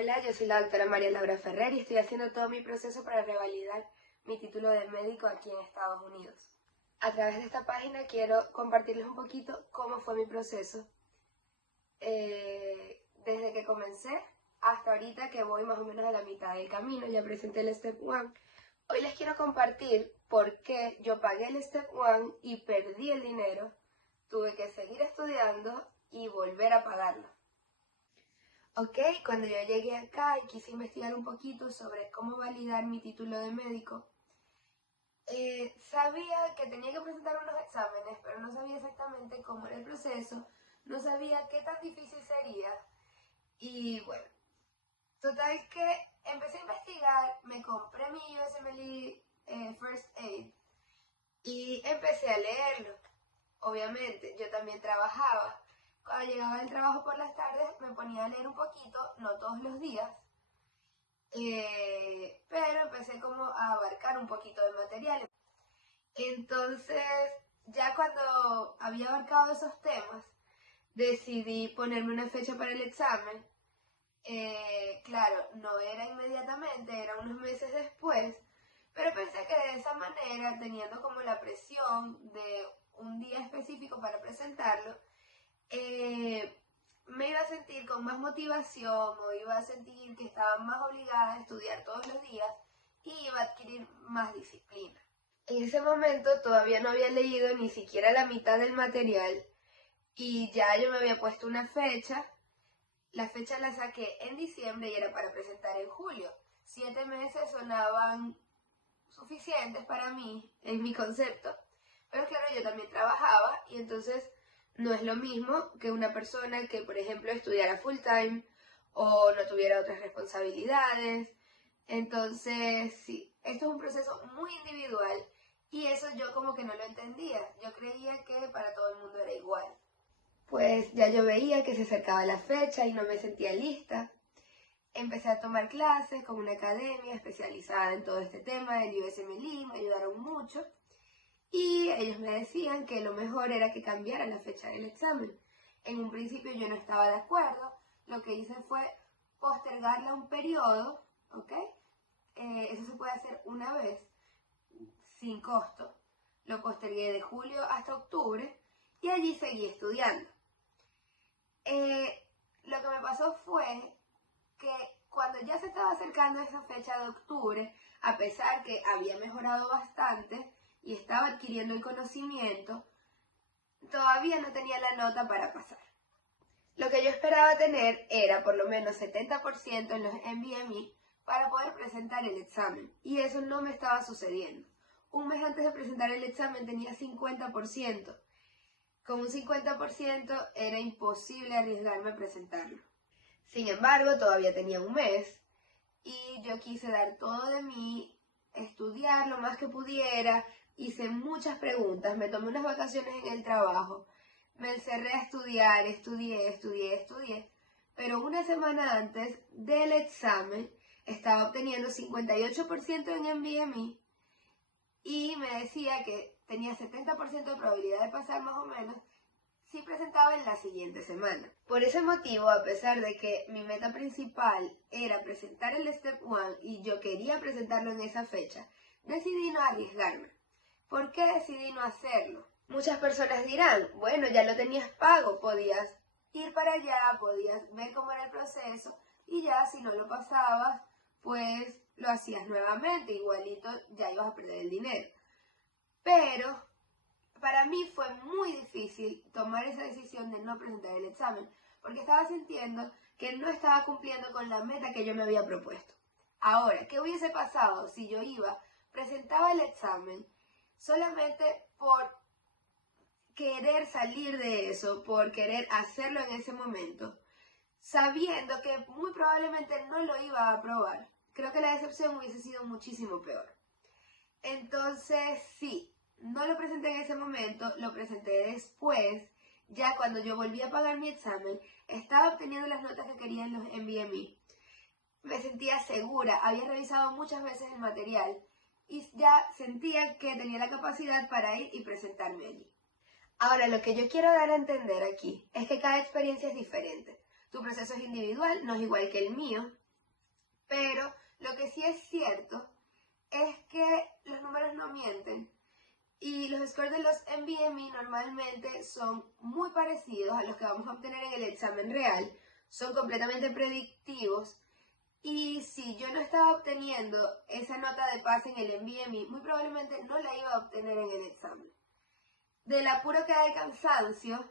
Hola, yo soy la doctora María Laura Ferrer y estoy haciendo todo mi proceso para revalidar mi título de médico aquí en Estados Unidos. A través de esta página quiero compartirles un poquito cómo fue mi proceso desde que comencé hasta ahorita que voy más o menos a la mitad del camino. Ya presenté el Step 1. Hoy les quiero compartir por qué yo pagué el Step 1 y perdí el dinero. Tuve que seguir estudiando y volver a pagarlo. Ok, cuando yo llegué acá y quise investigar un poquito sobre cómo validar mi título de médico, sabía que tenía que presentar unos exámenes, pero no sabía exactamente cómo era el proceso, no sabía qué tan difícil sería. Y bueno, total que empecé a investigar, me compré mi USMLE First Aid y empecé a leerlo. Obviamente, yo también trabajaba. Cuando llegaba del trabajo por las tardes me ponía a leer un poquito, no todos los días, pero empecé como a abarcar un poquito de material. Entonces, ya cuando había abarcado esos temas, decidí ponerme una fecha para el examen. Claro, no era inmediatamente, era unos meses después, pero pensé que de esa manera, teniendo como la presión de un día específico para presentarlo, me iba a sentir con más motivación o iba a sentir que estaba más obligada a estudiar todos los días y iba a adquirir más disciplina. En ese momento todavía no había leído ni siquiera la mitad del material y ya yo me había puesto una fecha. La fecha la saqué en diciembre y era para presentar en julio. 7 meses sonaban suficientes para mí, en mi concepto, pero claro, yo también trabajaba y entonces no es lo mismo que una persona que, por ejemplo, estudiara full time o no tuviera otras responsabilidades. Entonces, sí, esto es un proceso muy individual y eso yo como que no lo entendía. Yo creía que para todo el mundo era igual. Pues ya yo veía que se acercaba la fecha y no me sentía lista. Empecé a tomar clases con una academia especializada en todo este tema del USMLE, me ayudaron mucho. Y ellos me decían que lo mejor era que cambiara la fecha del examen. En un principio yo no estaba de acuerdo, lo que hice fue postergarla un periodo, ¿ok? Eso se puede hacer una vez, sin costo. Lo postergué de julio hasta octubre y allí seguí estudiando. Lo que me pasó fue que cuando ya se estaba acercando esa fecha de octubre, a pesar que había mejorado bastante, y estaba adquiriendo el conocimiento, todavía no tenía la nota para pasar. Lo que yo esperaba tener era por lo menos 70% en los NBME para poder presentar el examen, y eso no me estaba sucediendo. Un mes antes de presentar el examen tenía 50%. Con un 50% era imposible arriesgarme a presentarlo. Sin embargo, todavía tenía un mes y yo quise dar todo de mí, estudiar lo más que pudiera. Hice muchas preguntas, me tomé unas vacaciones en el trabajo, me encerré a estudiar, estudié, pero una semana antes del examen estaba obteniendo 58% en NBME y me decía que tenía 70% de probabilidad de pasar más o menos si presentaba en la siguiente semana. Por ese motivo, a pesar de que mi meta principal era presentar el Step 1 y yo quería presentarlo en esa fecha, decidí no arriesgarme. ¿Por qué decidí no hacerlo? Muchas personas dirán, bueno, ya lo tenías pago, podías ir para allá, podías ver cómo era el proceso y ya si no lo pasabas, pues lo hacías nuevamente, igualito ya ibas a perder el dinero. Pero para mí fue muy difícil tomar esa decisión de no presentar el examen, porque estaba sintiendo que no estaba cumpliendo con la meta que yo me había propuesto. Ahora, ¿qué hubiese pasado si yo presentaba el examen solamente por querer salir de eso, por querer hacerlo en ese momento, sabiendo que muy probablemente no lo iba a aprobar? Creo que la decepción hubiese sido muchísimo peor. Entonces, sí, no lo presenté en ese momento, lo presenté después. Ya cuando yo volví a pagar mi examen, estaba obteniendo las notas que quería en los NBME. Me sentía segura, había revisado muchas veces el material y ya sentía que tenía la capacidad para ir y presentarme allí. Ahora, lo que yo quiero dar a entender aquí es que cada experiencia es diferente. Tu proceso es individual, no es igual que el mío. Pero lo que sí es cierto es que los números no mienten y los scores de los NBME normalmente son muy parecidos a los que vamos a obtener en el examen real, son completamente predictivos. Y si yo no estaba obteniendo esa nota de pase en el NBME, muy probablemente no la iba a obtener en el examen. Del apuro que da el cansancio,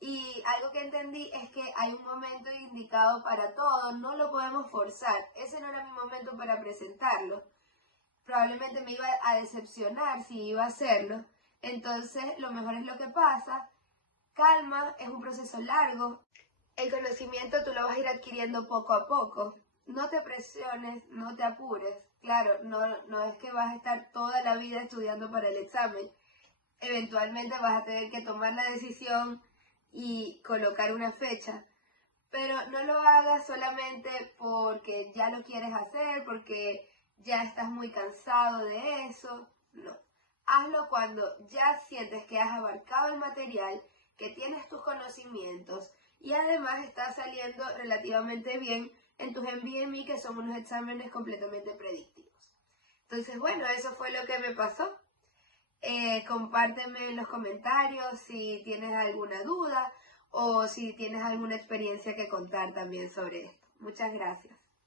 y algo que entendí es que hay un momento indicado para todo, no lo podemos forzar. Ese no era mi momento para presentarlo. Probablemente me iba a decepcionar si iba a hacerlo. Entonces, lo mejor es lo que pasa. Calma, es un proceso largo. El conocimiento tú lo vas a ir adquiriendo poco a poco. No te presiones, no te apures. Claro, no es que vas a estar toda la vida estudiando para el examen. Eventualmente vas a tener que tomar la decisión y colocar una fecha. Pero no lo hagas solamente porque ya lo quieres hacer, porque ya estás muy cansado de eso. No. Hazlo cuando ya sientes que has abarcado el material, que tienes tus conocimientos y además estás saliendo relativamente bien en tus NBME, que son unos exámenes completamente predictivos. Entonces, bueno, eso fue lo que me pasó. Compárteme en los comentarios si tienes alguna duda o si tienes alguna experiencia que contar también sobre esto. Muchas gracias.